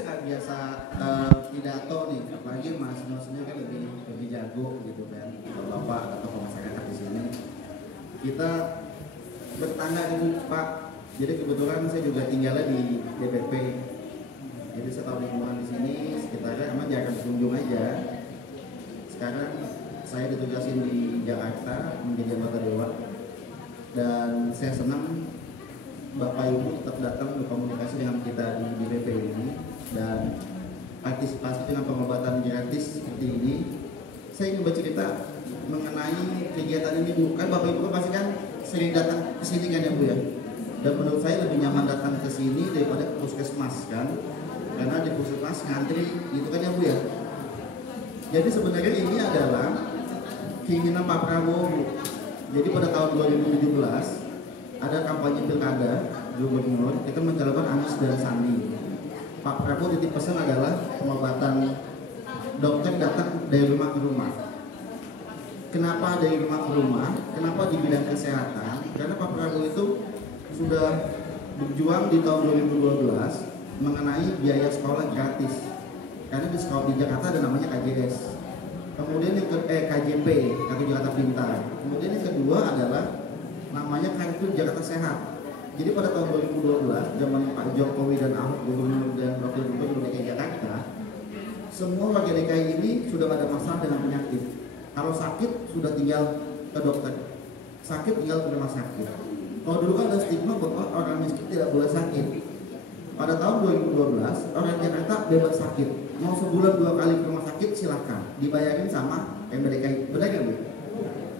saya nggak biasa pidato nih, apalagi mas-masnya kan lebih jago gitu kan, bapak atau masyarakat di sini. Kita bertanya ini Pak, jadi kebetulan saya juga tinggalnya di DPP, jadi saya tahu lingkungan di sini sekitarnya, emang jarang berkunjung aja. Sekarang saya ditugasin di Jakarta menjadi anggota dewan, dan saya senang Bapak Ibu tetap datang berkomunikasi dengan kita di DPP ini dan partisipasi dengan pengobatan gratis seperti ini. Saya ingin bercerita mengenai kegiatan ini Bu. Kan Bapak Ibu pasti kan sering datang ke sini kan ya Bu ya. Dan menurut saya lebih nyaman datang ke sini daripada ke puskesmas kan. Karena di puskesmas ngantri gitu kan ya Bu ya. Jadi sebenarnya ini adalah keinginan Pak Prabowo Bu. Jadi pada tahun 2017 ada kampanye pilkada gubernur, kita mencalonkan Anies dan Sandi. Pak Prabowo titik pesan adalah pengobatan dokter datang dari rumah ke rumah. Kenapa dari rumah ke rumah? Kenapa di bidang kesehatan? Karena Pak Prabowo itu sudah berjuang di tahun 2012 mengenai biaya sekolah gratis. Karena di sekolah di Jakarta ada namanya KJS. Kemudian yang KJP, Kartu Jakarta Pintar. Kemudian yang kedua adalah namanya Kartu Jakarta Sehat. Jadi pada tahun 2012 zaman Pak Jokowi dan Ahok gubernur dan wakil gubernur DKI Jakarta, semua warga DKI ini sudah ada masalah dengan penyakit. Kalau sakit sudah tinggal ke dokter, sakit tinggal ke rumah sakit. Kalau dulu kan ada stigma bahwa orang miskin tidak boleh sakit. Pada tahun 2012 orang Jakarta bebas sakit, mau sebulan 2 kali ke rumah sakit silahkan, dibayarin sama DKI. Benar nggak Bu?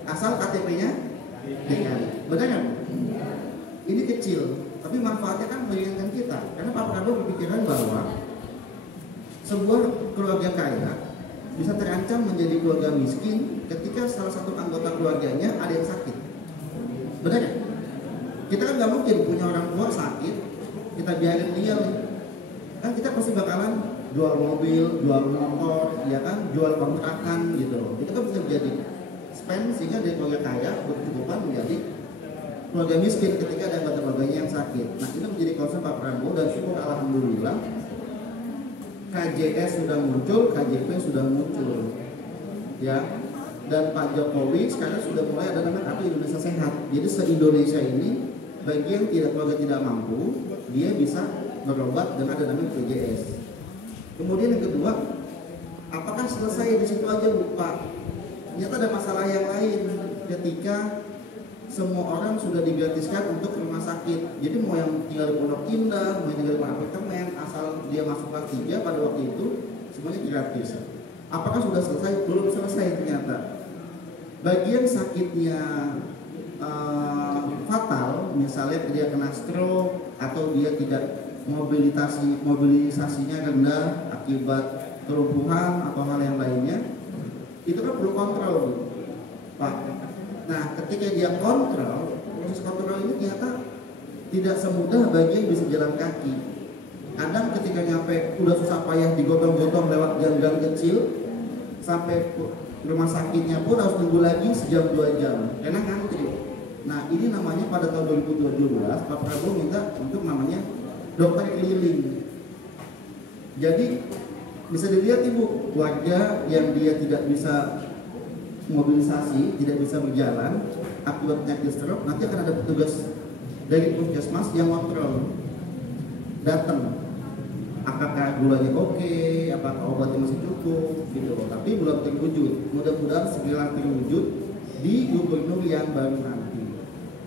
Asal KTP-nya DKI. Benar nggak Bu? Ini kecil, tapi manfaatnya kan meringankan kita. Karena Pak Prabowo berpikiran bahwa sebuah keluarga kaya bisa terancam menjadi keluarga miskin ketika salah satu anggota keluarganya ada yang sakit. Benar nggak? Kita kan nggak mungkin punya orang tua sakit, kita biarin dia nih. Kan kita pasti bakalan jual mobil, jual motor, ya kan, jual kontrakan gitu. Itu kan bisa menjadi spend sehingga dari keluarga kaya berkecukupan menjadi keluarga miskin ketika ada anggota keluarganya yang sakit. Nah itu menjadi concern Pak Prabowo dan syukur alhamdulillah KJS sudah muncul, KJP sudah muncul, ya. Dan Pak Jokowi sekarang sudah mulai ada namanya Kartu Indonesia Sehat. Jadi se-Indonesia ini bagi yang keluarga tidak mampu, dia bisa berobat dan ada namanya BPJS. Kemudian yang kedua, apakah selesai di situ aja Bu Pak? Ternyata ada masalah yang lain ketika semua orang sudah digratiskan untuk rumah sakit. Jadi mau yang tinggal di Pondok Indah, mau yang tinggal di apartemen, asal dia masuk kelas 3 pada waktu itu semuanya gratis. Apakah sudah selesai? Belum selesai ternyata. Bagian sakitnya fatal, misalnya dia kena stroke atau dia tidak mobilisasinya rendah akibat kelumpuhan atau hal yang lainnya, itu kan perlu kontrol Pak. Nah ketika dia kontrol, proses kontrol ini ternyata tidak semudah bagi yang bisa jalan kaki. Kadang ketika nyampe udah susah payah digotong-gotong lewat gang-gang kecil, sampai rumah sakitnya pun harus tunggu lagi sejam 2 jam karena ngantri. Nah ini namanya pada tahun 2017 Pak Prabowo minta untuk namanya dokter keliling. Jadi bisa dilihat Ibu, warga yang dia tidak bisa mobilisasi, tidak bisa berjalan akibat penyakit stroke, nanti akan ada petugas dari puskesmas yang kontrol, datang apakah gulanya oke, apakah obatnya masih cukup gitu. Tapi belum terwujud, mudah-mudahan segera terwujud di gubernur yang baru nanti.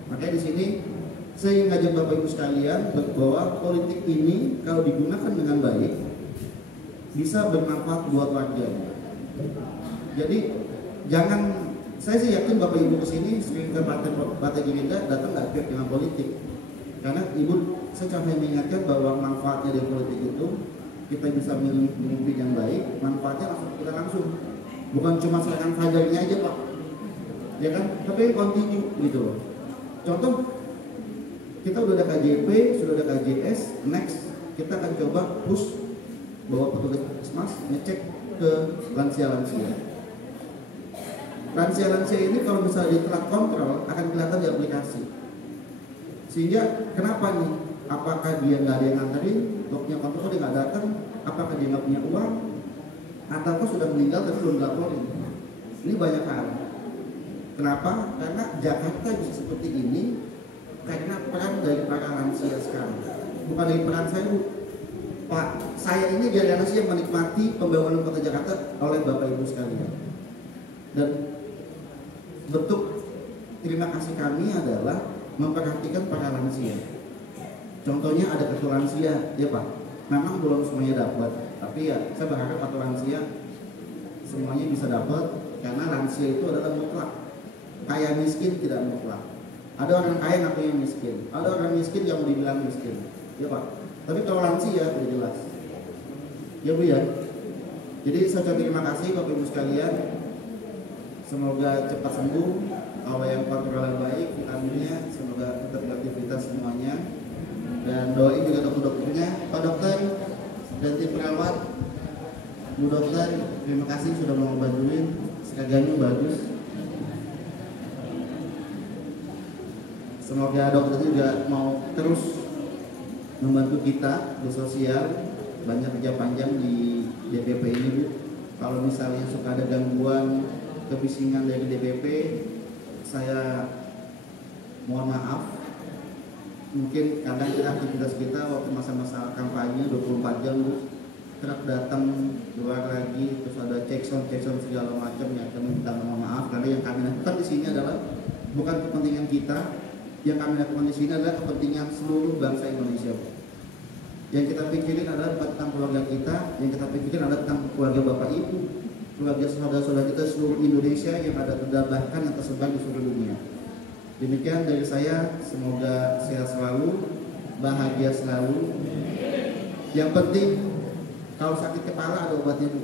Makanya di sini saya ingin ngajak Bapak Ibu sekalian bahwa politik ini kalau digunakan dengan baik bisa bermanfaat buat warga. Jadi jangan, saya sih yakin Bapak Ibu kesini sering ke Partai Gerindra datang nggak pihak dengan politik, karena Ibu saya cuma mengingatkan bahwa manfaatnya dari politik itu kita bisa memimpin yang baik, manfaatnya langsung bukan cuma serangan fajarnya aja Pak, ya kan, tapi continue gitu loh. Contoh kita udah ada KJP, sudah ada KJS, next kita akan coba push bahwa petugas puskesmas ngecek ke lansia-lansia. Lansia-lansia ini kalau misalnya ditelat kontrol akan kelihatan di aplikasi. Sehingga kenapa nih? Apakah dia nggak ada yang nganterin, dokternya kontrol dia nggak datang? apakah dia nggak punya uang ataukah sudah meninggal tapi belum dilaporin. Ini banyak hal. Kenapa? Karena Jakarta bisa seperti ini karena peran dari para lansia sekarang. Bukan dari peran saya, Bu. Pak, saya ini generasi yang menikmati pembangunan kota Jakarta oleh Bapak Ibu sekalian. Dan bentuk terima kasih kami adalah memperhatikan para lansia. Contohnya ada kartu lansia, ya Pak. Memang belum semuanya dapat, tapi ya saya berharap kartu lansia semuanya bisa dapat karena lansia itu adalah mutlak. Kaya miskin tidak mutlak. Ada orang kaya ngakunya miskin, ada orang miskin yang mau dibilang miskin, ya Pak. Tapi kalau lansia sudah jelas, ya Bu ya. Jadi saya ucapkan terima kasih Bapak Ibu sekalian. Semoga cepat sembuh, awal yang kontrol baik, vitaminnya, semoga tetap beraktivitas semuanya. Dan doain juga dokter-dokternya, Pak Dokter dan tim perawat, Bu Dokter, terima kasih sudah mau bantuin, seragamnya bagus. Semoga dokter juga mau terus membantu kita di sosial, banyak kerja panjang di DPP ini Bu. Kalau misalnya suka ada gangguan kebisingan dari DPP, saya mohon maaf. Mungkin kadang kita aktivitas kita waktu masa-masa kampanye 24 jam Bu, truk datang keluar lagi, terus ada cek sound segala macam, ya kami minta mohon maaf karena yang kami lakukan di sini adalah bukan kepentingan kita, yang kami lakukan di sini adalah kepentingan seluruh bangsa Indonesia. Yang kita pikirin adalah tentang keluarga kita, yang kita pikirin adalah tentang keluarga Bapak Ibu, keluarga saudara-saudara kita seluruh Indonesia yang ada bahkan yang tersebar di seluruh dunia. Demikian dari saya, semoga sehat selalu, bahagia selalu. Yang penting kalau sakit kepala ada obatnya Bu.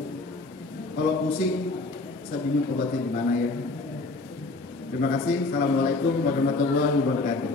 Kalau pusing, saya bingung obatnya di mana ya. Terima kasih. Assalamualaikum warahmatullahi wabarakatuh.